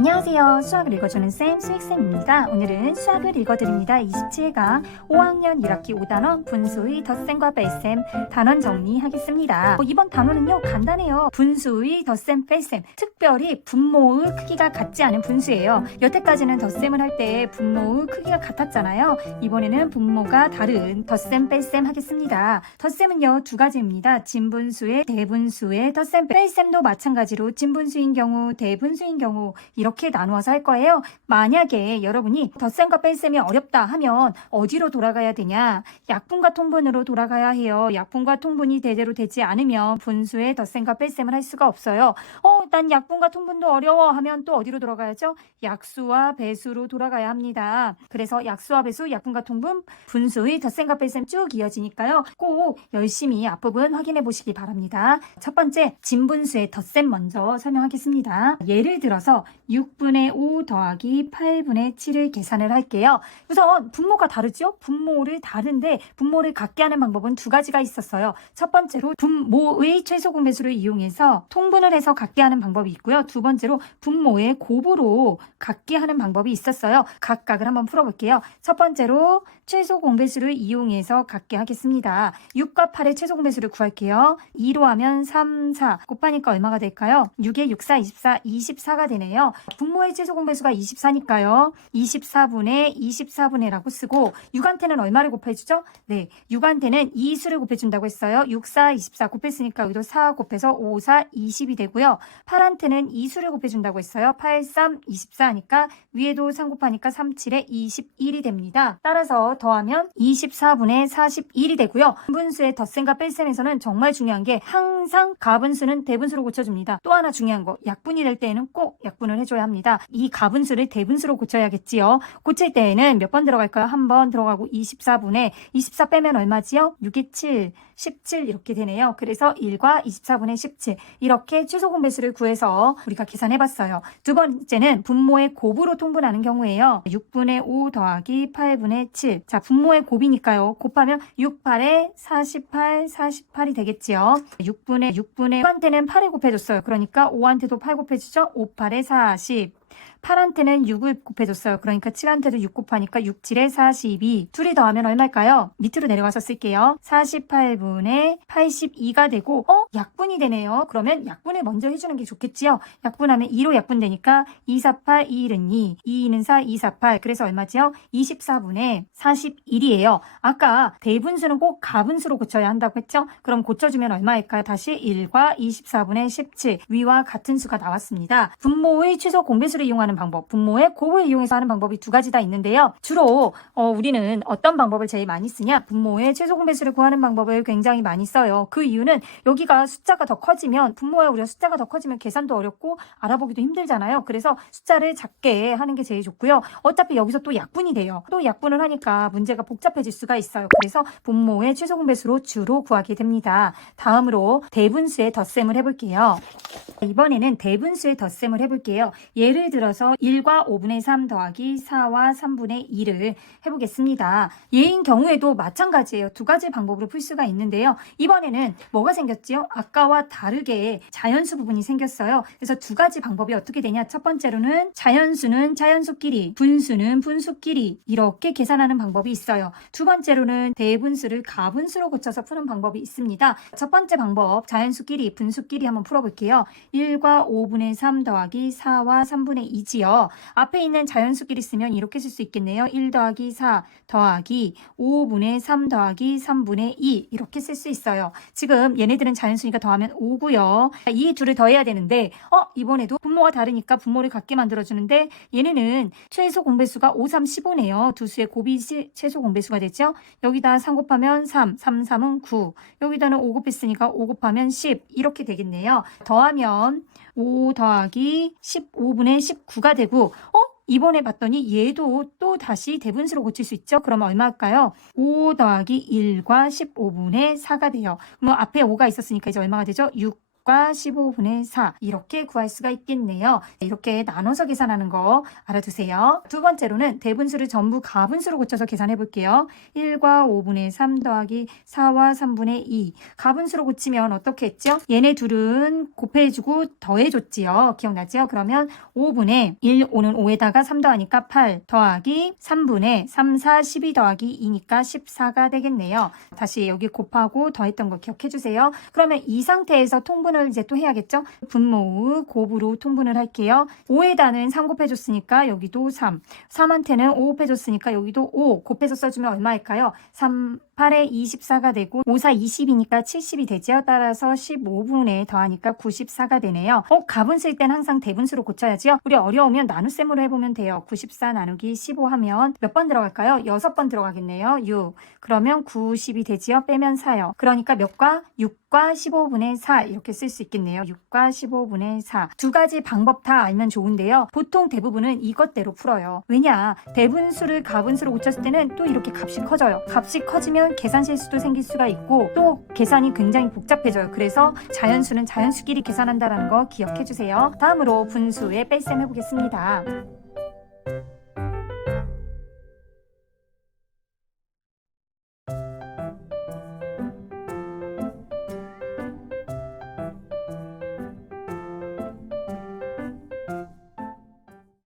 안녕하세요. 수학을 읽어주는 쌤, 수익쌤입니다. 오늘은 수학을 읽어드립니다. 27강 5학년 1학기 5단원 분수의 덧셈과 뺄셈 단원 정리하겠습니다. 어, 이번 단원은요, 간단해요. 분수의 덧셈, 뺄셈. 특별히 분모의 크기가 같지 않은 분수예요. 여태까지는 덧셈을 할 때 분모의 크기가 같았잖아요. 이번에는 분모가 다른 덧셈, 뺄셈 하겠습니다. 덧셈은요, 두 가지입니다. 진분수의 대분수의 덧셈, 뺄셈도 마찬가지로 진분수인 경우, 대분수인 경우 이렇게 나누어서 할 거예요. 만약에 여러분이 덧셈과 뺄셈이 어렵다 하면 어디로 돌아가야 되냐? 약분과 통분으로 돌아가야 해요. 약분과 통분이 제대로 되지 않으면 분수의 덧셈과 뺄셈을 할 수가 없어요. 어, 난 약분과 통분도 어려워 하면 또 어디로 돌아가야죠? 약수와 배수로 돌아가야 합니다. 그래서 약수와 배수, 약분과 통분, 분수의 덧셈과 뺄셈 쭉 이어지니까요. 꼭 열심히 앞부분 확인해 보시기 바랍니다. 첫 번째, 진분수의 덧셈 먼저 설명하겠습니다. 예를 들어서 6 분의 5 더하기 8분의 7을 계산을 할게요. 우선 분모가 다르죠? 분모를 다른데 분모를 같게 하는 방법은 두 가지가 있었어요. 첫 번째로 분모의 최소 공배수를 이용해서 통분을 해서 같게 하는 방법이 있고요. 두 번째로 분모의 곱으로 같게 하는 방법이 있었어요. 각각을 한번 풀어볼게요. 첫 번째로 최소 공배수를 이용해서 같게 하겠습니다. 6과 8의 최소 공배수를 구할게요. 2로 하면 3, 4 곱하니까 얼마가 될까요? 6에 6, 4, 24, 24가 되네요. 분모의 최소 공배수가 24니까요. 24분의 24분의 라고 쓰고 6한테는 얼마를 곱해주죠? 네, 6한테는 2수를 곱해준다고 했어요. 6, 4, 24 곱했으니까 여기도 4 곱해서 5, 4, 20이 되고요. 8한테는 2수를 곱해준다고 했어요. 8, 3, 24니까 위에도 3 곱하니까 3, 7에 21이 됩니다. 따라서 더하면 24분의 41이 되고요. 분수의 덧셈과 뺄셈에서는 정말 중요한 게 항상 가분수는 대분수로 고쳐줍니다. 또 하나 중요한 거 약분이 될 때에는 꼭 약분을 해줘야 합니다. 이 가분수를 대분수로 고쳐야겠지요. 고칠 때에는 몇 번 들어갈까요? 한 번 들어가고 24분의 24 빼면 얼마지요? 6이 7, 17 이렇게 되네요. 그래서 1과 24분의 17 이렇게 최소 공배수를 구해서 우리가 계산해봤어요. 두 번째는 분모의 곱으로 통분하는 경우에요. 6분의 5 더하기 8분의 7. 자, 분모의 곱이니까요. 곱하면 6, 8에 48, 48이 되겠지요. 6분의 6분의 5한테는 8을 곱해줬어요. 그러니까 5한테도 8 곱해주죠. 5, 8에 40. สิบ 8한테는 6을 곱해줬어요. 그러니까 7한테도 6 곱하니까 6, 7에 42. 둘이 더하면 얼마일까요? 밑으로 내려가서 쓸게요. 48분의 82가 되고 어? 약분이 되네요. 그러면 약분을 먼저 해주는 게 좋겠지요. 약분하면 2로 약분되니까 248, 2일은 2, 2는 4, 248. 그래서 얼마지요? 24분의 41이에요. 아까 대분수는 꼭 가분수로 고쳐야 한다고 했죠? 그럼 고쳐주면 얼마일까요? 다시 1과 24분의 17. 위와 같은 수가 나왔습니다. 분모의 최소 공배수를 이용하는 방법, 분모의 곱을 이용해서 하는 방법이 두 가지 다 있는데요. 주로 어, 우리는 어떤 방법을 제일 많이 쓰냐? 분모의 최소 공배수를 구하는 방법을 굉장히 많이 써요. 그 이유는 여기가 숫자가 더 커지면 분모에 우리가 숫자가 더 커지면 계산도 어렵고 알아보기도 힘들잖아요. 그래서 숫자를 작게 하는 게 제일 좋고요. 어차피 여기서 또 약분이 돼요. 또 약분을 하니까 문제가 복잡해질 수가 있어요. 그래서 분모의 최소 공배수로 주로 구하게 됩니다. 다음으로 대분수의 덧셈을 해볼게요. 이번에는 대분수의 덧셈을 해볼게요. 예를 들어서 1과 5분의 3 더하기 4와 3분의 2를 해보겠습니다. 얘인 경우에도 마찬가지예요. 두 가지 방법으로 풀 수가 있는데요. 이번에는 뭐가 생겼지요? 아까와 다르게 자연수 부분이 생겼어요. 그래서 두 가지 방법이 어떻게 되냐? 첫 번째로는 자연수는 자연수끼리, 분수는 분수끼리 이렇게 계산하는 방법이 있어요. 두 번째로는 대분수를 가분수로 고쳐서 푸는 방법이 있습니다. 첫 번째 방법, 자연수끼리, 분수끼리 한번 풀어볼게요. 1과 5분의 3 더하기 4와 3분의 2 지요. 앞에 있는 자연수끼리 쓰면 이렇게 쓸 수 있겠네요. 1 더하기 4 더하기 5분의 3 더하기 3분의 2 이렇게 쓸 수 있어요. 지금 얘네들은 자연수니까 더하면 5고요. 이 둘을 더해야 되는데 어 이번에도 분모가 다르니까 분모를 같게 만들어주는데 얘네는 최소 공배수가 5, 3, 15네요. 두 수의 곱이 시- 최소 공배수가 되죠. 여기다 3 곱하면 3, 3, 3은 9. 여기다는 5 곱했으니까 5 곱하면 10 이렇게 되겠네요. 더하면 5 더하기 15분의 19가 되고 어? 이번에 봤더니 얘도 또 다시 대분수로 고칠 수 있죠? 그럼 얼마일까요? 5 더하기 1과 15분의 4가 돼요. 그럼 앞에 5가 있었으니까 이제 얼마가 되죠? 6 6 과 15분의 4 이렇게 구할 수가 있겠네요. 이렇게 나눠서 계산하는 거 알아두세요. 두 번째로는 대분수를 전부 가분수로 고쳐서 계산해 볼게요. 1과 5분의 3 더하기 4와 3분의 2 가분수로 고치면 어떻게 했죠? 얘네 둘은 곱해주고 더해줬지요. 기억나죠? 그러면 5분의 1, 5는 5에다가 3 더하니까 8 더하기 3분의 3, 4, 12 더하기 2니까 14가 되겠네요. 다시 여기 곱하고 더했던 거 기억해 주세요. 그러면 이 상태에서 통분 을 이제 또 해야겠죠? 분모의 곱으로 통분을 할게요. 5에다는 3 곱해줬으니까 여기도 3. 3한테는 5 곱해줬으니까 여기도 5. 곱해서 써주면 얼마일까요? 3, 8에 24가 되고 5, 4, 20이니까 70이 되죠. 따라서 15분에 더하니까 94가 되네요. 어, 가분수일 땐 항상 대분수로 고쳐야지요. 우리 어려우면 나눗셈으로 해보면 돼요. 94 나누기 15 하면 몇 번 들어갈까요? 6번 들어가겠네요. 6. 그러면 90이 되지요. 빼면 4요. 그러니까 몇과? 6 과 15분의 4 이렇게 쓸 수 있겠네요. 6과 15분의 4. 두 가지 방법 다 알면 좋은데요. 보통 대부분은 이것대로 풀어요. 왜냐? 대분수를 가분수로 고쳤을 때는 또 이렇게 값이 커져요. 값이 커지면 계산 실수도 생길 수가 있고 또 계산이 굉장히 복잡해져요. 그래서 자연수는 자연수끼리 계산한다는 거 기억해 주세요. 다음으로 분수의 뺄셈 해보겠습니다.